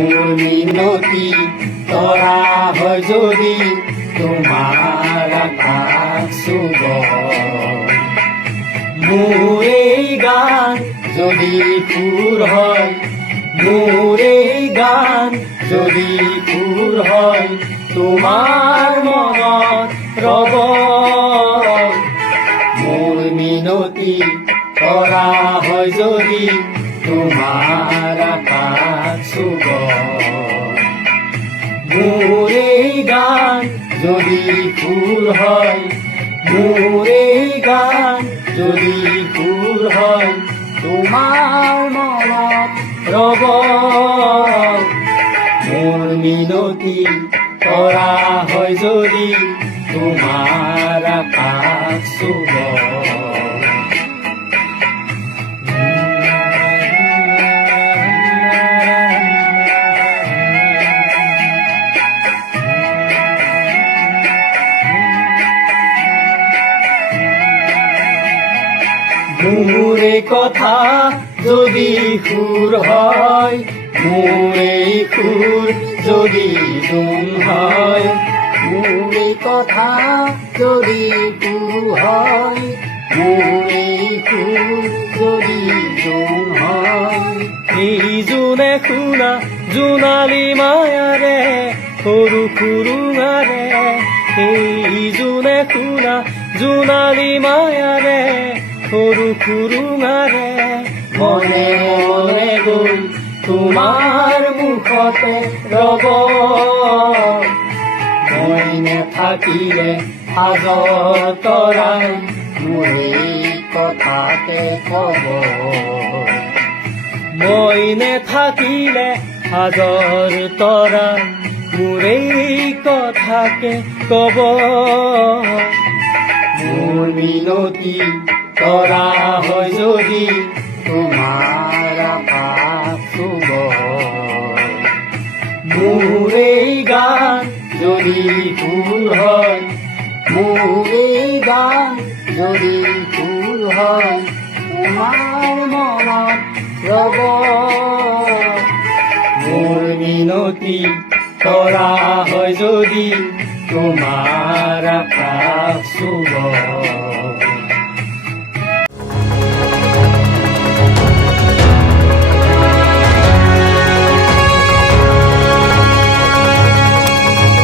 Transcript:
মোৰ মিনতি তৰা হয় যদি তোমাৰ আকাশ চুব মোৰ এই গান যদি সুৰ হয় মোৰ এই গান যদি সুৰ হয় তোমাৰ মনত ৰব মোৰ মিনতি কৰা হয় যদি তোমাৰ আকাশ চুব মোৰ এই গান যদি সুৰ হয় মোৰ এই গান যদি সুৰ হয় তোমাৰ মনত ৰব মোৰ মিনতি কৰা হয় যদি তোমাৰ আকাশ চুব মোৰ এই কথা যদি সুৰ হয় মোৰ এই সুৰ যদি ধুম হয় মোৰ এই কথা যদি সুৰ হয় মোৰ এই সুৰ যদি ধুম হয় এই জোনে শুনা জোনালী মায়াৰে সৰু সুৰুঙাৰে এই জোনে শুনা জোনালী মায়াৰে সৰু সুৰুঙাৰে মনে মনে গৈ তোমাৰ মুখতে ৰব মই নেথাকিলে সাজৰ তৰাই মোৰ এই কথাকে কব মই নেথাকিলে সাজৰ তৰাই মোৰ এই কথাকে কব মোৰ মিনতি কৰা হয় যদি তোমাৰ আকাশ চুব মোৰ এই গান যদি সুৰ হয় মোৰ এই গান যদি সুৰ হয় তোমাৰ মনত ৰব মোৰ মিনতি কৰা হয় যদি তোমাৰ আকাশ চুব